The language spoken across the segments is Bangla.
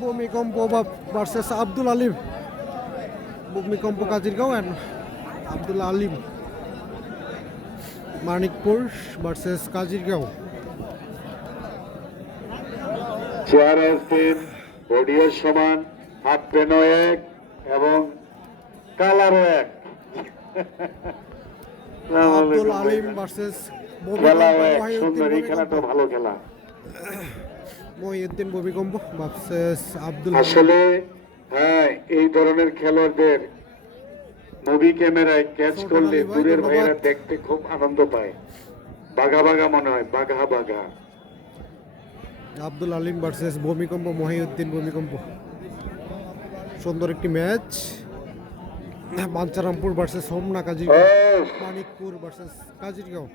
ভূমিকম্প ভার্সেস আব্দুল আলিম। ভূমিকম্প Kazirgaon and Abdul Alim. Manikpur versus Kazirgaon. Chair তিন, বডিও সমান, হাফ পেনও এক এবং কালারও এক। আব্দুল আলিম ভার্সেস খেলাও এক, সুন্দর। এই খেলাটা ভালো খেলা। মহিউদ্দিন ভূমিকম্প ভার্সেস আব্দুল আসলে হ্যাঁ, এই ধরনের খেলোয়াড়দের মুভি ক্যামেরায় ক্যাচ করলে দূরের ভাইয়েরা দেখতে খুব আনন্দ পায়। বাঘা বাঘা মনে হয়, বাঘা বাঘা। আব্দুল আলিম ভার্সেস ভূমিকম্প, মহিউদ্দিন ভূমিকম্প। সুন্দর একটি match. Bancharampur versus Homna Kazirgaon. Manikpur versus Kazirgaon.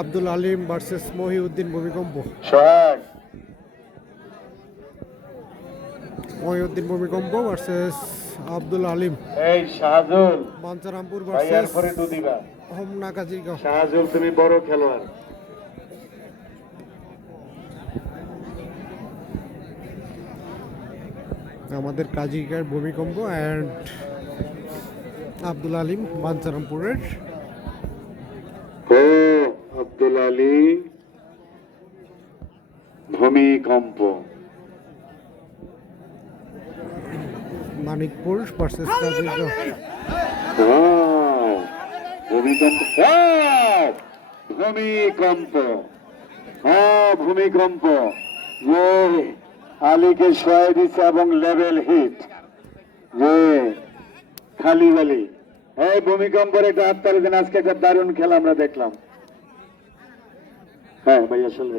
Abdul Alim versus Mohiuddin ভূমিকম্প। মহিউদ্দিন ভূমিকম্প ভার্সেস আব্দুল আলিম। এই শাহজুল, বাঞ্চারামপুর ভার্সেস হোমনা কাজিরগাঁও। শাহজুল, তুমি বড় খেলোয়াড়। আমাদের কাজিরগাঁও ভূমিকম্প এন্ড আব্দুল আলিম বাঞ্চারামপুরের। ও আব্দুল আলী ভূমিকম্প। মানিকপুর ভার্সেস কাজিরগাঁও। ভূমিকম্প, ভূমিকম্প, ভূমিকম্প। যে আলীকে শোয়াই দিচ্ছে এবং লেভেল হিট। যে খালি বালি। এই ভূমিকম্পের একটা হাততালি দিন। আজকে একটা দারুণ খেলা আমরা দেখলাম। হ্যাঁ ভাই, আসলে